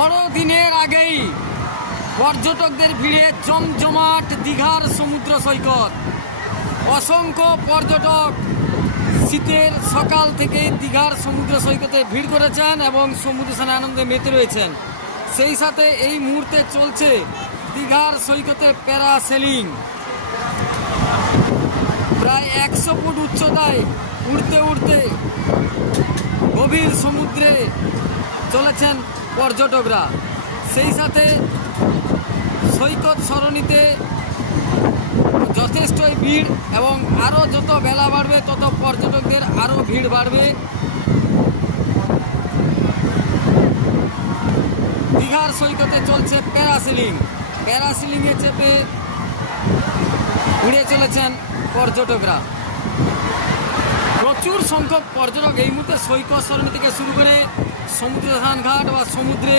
বড়দিনের আগেই পর্যটকদের ভিড়ে জমজমাট দীঘার সমুদ্র সৈকত। অসংখ্য পর্যটক শীতের সকাল থেকে দীঘার সমুদ্র সৈকতে ভিড় করেছেন এবং সমুদ্র স্নানে আনন্দে মেতে রয়েছেন। সেই সাথে এই মুহূর্তে চলছে দীঘার সৈকতে প্যারাসেলিং। প্রায় 100 ফুট উচ্চতায় উড়তে উড়তে গভীর সমুদ্রে চলেছেন পর্যটকরা। সেই সাথে সৈকত সরণিতে যথেষ্টই ভিড় এবং আরও যত বেলা বাড়বে তত পর্যটকদের আরও ভিড় বাড়বে। দীঘার সৈকতে চলছে প্যারাসেলিংয়ে চেপে উড়ে চলেছেন পর্যটকরা। প্রচুর সংখ্যক পর্যটক এই মুহূর্তে সৈকত সরণি থেকে শুরু করে সমুদ্র স্নান ঘাট বা সমুদ্রে